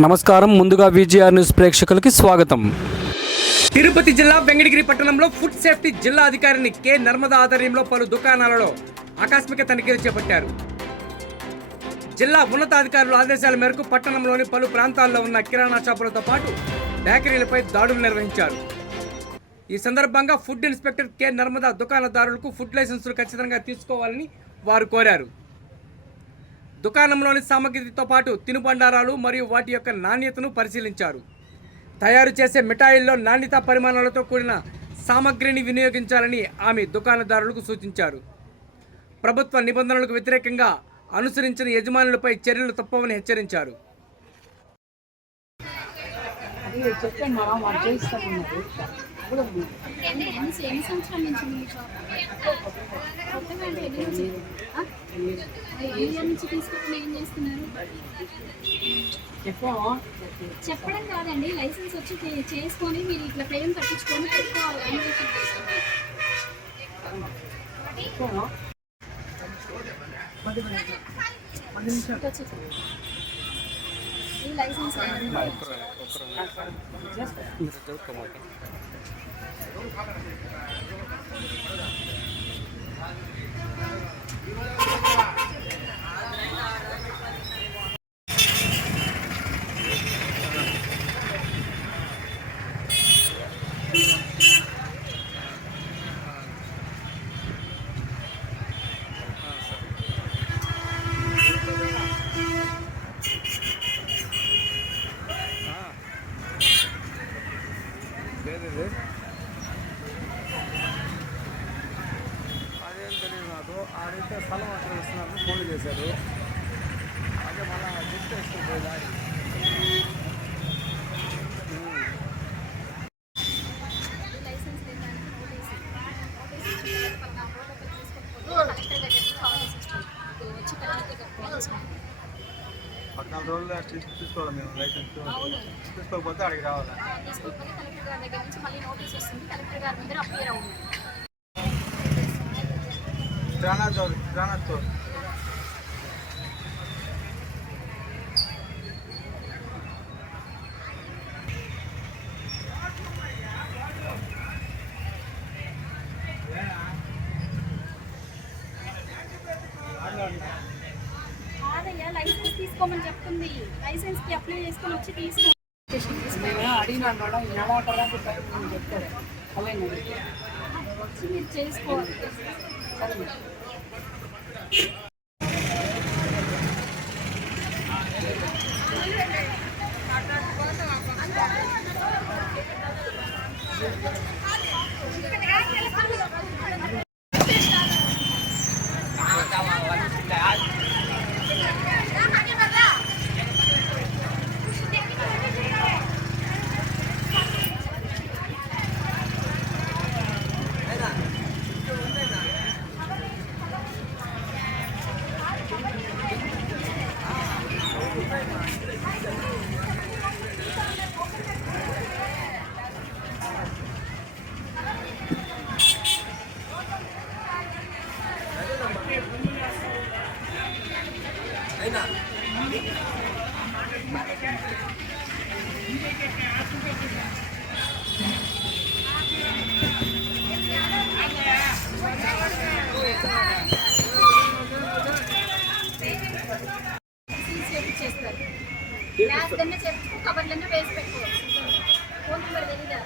నమస్కారం. ముందుగా VGR news ప్రేక్షకులకి స్వాగతం. తిరుపతి జిల్లా వెంకటగిరి పట్టణంలో ఫుడ్ సేఫ్టీ జిల్లా అధికారిని కె నర్మదా ఆధ్వర్యంలో పలు దుకాణాలలో ఆకస్మిక తనిఖీలు చేపట్టారు. జిల్లా ఉన్నతాధికారుల ఆదేశాల మేరకు పట్టణంలోని పలు ప్రాంతాల్లో ఉన్న కిరాణా షాపులతో పాటు బేకరీలపై దాడులు నిర్వహించారు. ఈ సందర్భంగా ఫుడ్ ఇన్స్పెక్టర్ కె నర్మదా దుకాణదారులకు ఫుడ్ లైసెన్సులు ఖచ్చితంగా తీసుకోవాలని వారు కోరారు. దుకాణంలోని సామగ్రితో పాటు తినుబండారాలు మరియు వాటి యొక్క నాణ్యతను పరిశీలించారు. తయారు చేసే మిఠాయిల్లో నాణ్యత పరిమాణాలతో కూడిన సామగ్రిని వినియోగించాలని ఆమె దుకాణదారులకు సూచించారు. ప్రభుత్వ నిబంధనలకు వ్యతిరేకంగా అనుసరించిన యజమానులపై చర్యలు తప్పవని హెచ్చరించారు. చెప్పడం కాదండి, లైసెన్స్ వచ్చి చేసుకొని మీరు ఇట్లా పేమెంట్ కట్టించుకొని పెట్టుకోవాలి. ఈ లైసెన్స్ అదేం తెలియదు నాకు. ఆడైతే స్థలం ఆక్రమిస్తున్నారు, ఫోన్ చేశారు. అదే మళ్ళీ చెప్తే వేసుకుపోయి దాడి పద్నాలుగు రోజులు తీసుకోవాలి. మేము లైసెన్స్ తీసుకోకపోతే అడిగి రావాలి. తీసుకోకపోతే కలెక్టర్ గారి దగ్గర నుంచి మళ్ళీ నోటీస్ వస్తుంది. కలెక్టర్ గారి దగ్గర అప్పీర్ అవుతుంది. కిరాణా స్టోర్ కాదయ్యా, లైసెన్స్ తీసుకోమని చెప్తుంది. లైసెన్స్ కి అప్లై చేసుకొని వచ్చి తీసుకో. వచ్చి మీరు చేసుకోవాలి. గ్లాస్లన్నీ చెప్పుకో, కవర్లన్నీ వేసి పెట్టుకోవచ్చు. ఫోన్ నెంబర్ తెలీదా?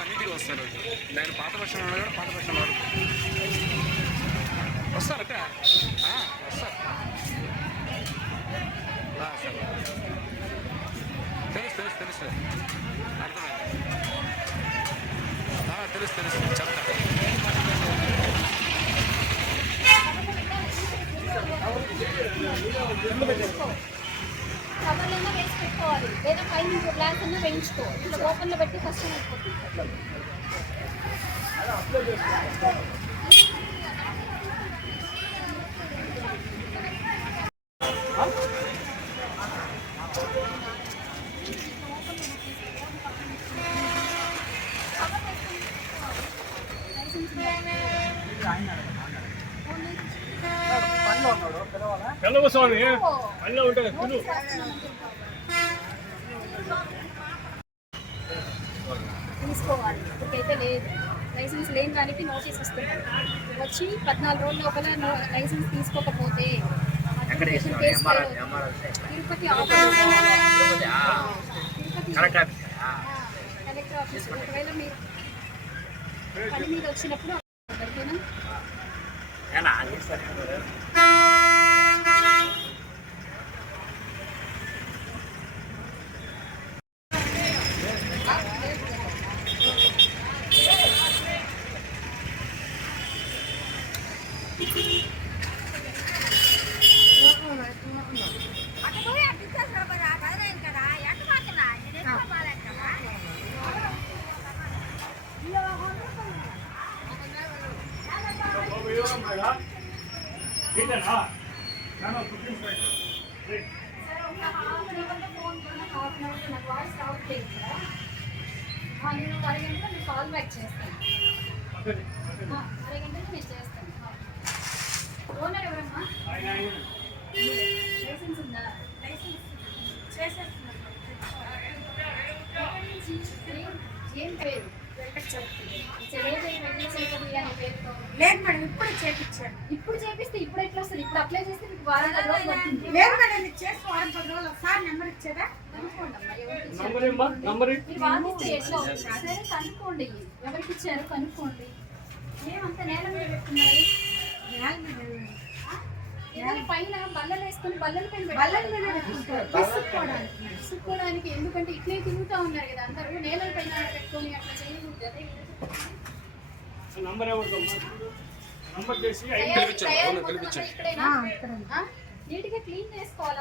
అన్నింటికి వస్తారు. నేను పాత వర్షం కూడా పాత వర్షం వాడు వస్తారట. వస్తారు. తెలుసు అర్థమైంది. తెలుసు చెప్తా. కవర్లన్నా వేసి పెట్టుకోవాలి, లేదా పైన ఇంకో గ్లాస్ అన్నా వేయించుకో. ఇట్లా ఓపెన్లో పెట్టి కష్టం అయిపోతుంది. పనిలో ఉన్నాడు పిలవాలా? పిల్లవ స్వామి పనిలో ఉంటుంది పిలు. తీసుకోవాలి. ఇప్పటికైతే లేదు. లైసెన్స్ లేని దానికి నోటీస్ వస్తుంది. వచ్చి 14 రోజుల లోపల లైసెన్స్ తీసుకోకపోతే అడ్మినిస్ట్రేషన్ కేసు ఫైల్ అవుతుంది. Tirupati office, Tirupati collector office. ఒకవేళ మీరు పని మీద వచ్చినప్పుడు ఓకేనా? నేను ఒక అరగంటలో మీకు కాల్ బ్యాక్ చేస్తాను. అరగంటలో నేను చేస్తాను. ఓనర్ ఎవరమ్మా? లైసెన్స్ ఉందా? లైసెన్స్ ఏం పేరు? లేదు మేడం, ఇప్పుడు చేపించాను. ఇప్పుడు చేపిస్తే ఇప్పుడు ఎట్లా వస్తుంది? ఇప్పుడు అప్లై చేస్తే మీకు వారం రోజులు పడుతుంది. లేదు మేడం, ఇది చేసి వారం 10 రోజులు సార్ నెంబర్ ఇచ్చేదా? కనుక్కోండి అమ్మా, ఎవరికి ఇచ్చారు? నంబర్ ఏమ్మా? నంబర్ ఏంటి? మీరు వాదిస్తే ఎట్లా అవుతుంది? సరే కనుక్కోండి, ఎవరికి ఇచ్చారు కనుక్కోండి. ఏమంత నేల మీద పెట్టుకున్నారు? ఏదైనా పైన బల్లలు వేసుకొని బల్లల పైన విసుక్కోవడానికి. ఎందుకంటే ఇట్లే తిరుగుతూ ఉన్నారు కదా అందరూ, నేలల పైన పెట్టుకొని అట్లా చేయకూడదు. అదే నంబర్ ఎవరిదమ్మా? నంబర్ చేసి ఇక్కడైనా నీట్గా క్లీన్ చేసుకోవాలి.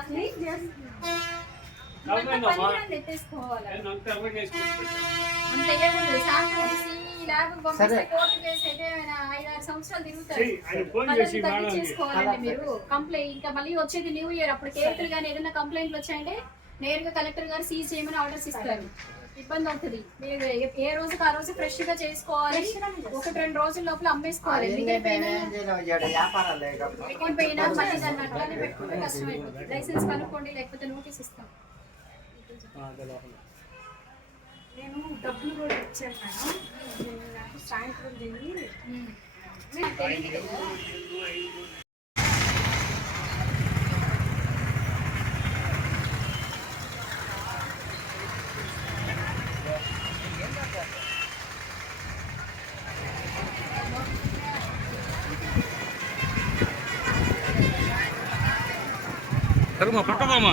ఎత్తేసుకోవాలి. అంత ఎవరు చేసుకుంటారు? అంత వేయకూడదు. శాంతి ల్యాబ్ పంపిస్తే కోర్టు కేసు అయితే 5-6 సంవత్సరాలు తిరుగుతారు. ఆయన ఫోన్ వాళ్ళని చేసి తగ్గించేసుకోవాలండి మీరు. కంప్లైంట్ ఇంకా మళ్ళీ వచ్చేది న్యూ ఇయర్, అప్పుడు కేసులు కానీ ఏదైనా కంప్లైంట్లు వచ్చాయంటే నేరుగా కలెక్టర్ గారు సీజ్ చేయమని ఆర్డర్స్ ఇస్తారు. ఇబ్బంది అవుతుంది. మీరు ఏ రోజుకి ఆ రోజు ఫ్రెష్ గా చేసుకోవాలి. 1-2 రోజుల లోపల అమ్మేసుకోవాలి. మిగిలిపోయినా మళ్ళీ దాన్ని అట్లానే పెట్టుకుంటే కష్టమైపోతుంది. లైసెన్స్ కనుక్కోండి, లేకపోతే నోటీస్ ఇస్తాం. నేను డబ్బులు కూడా ఇచ్చాను మేడం. నేను నాకు సాయంత్రం తిరిగి మీకు తెలియదు కదా. పట్టదమ్మా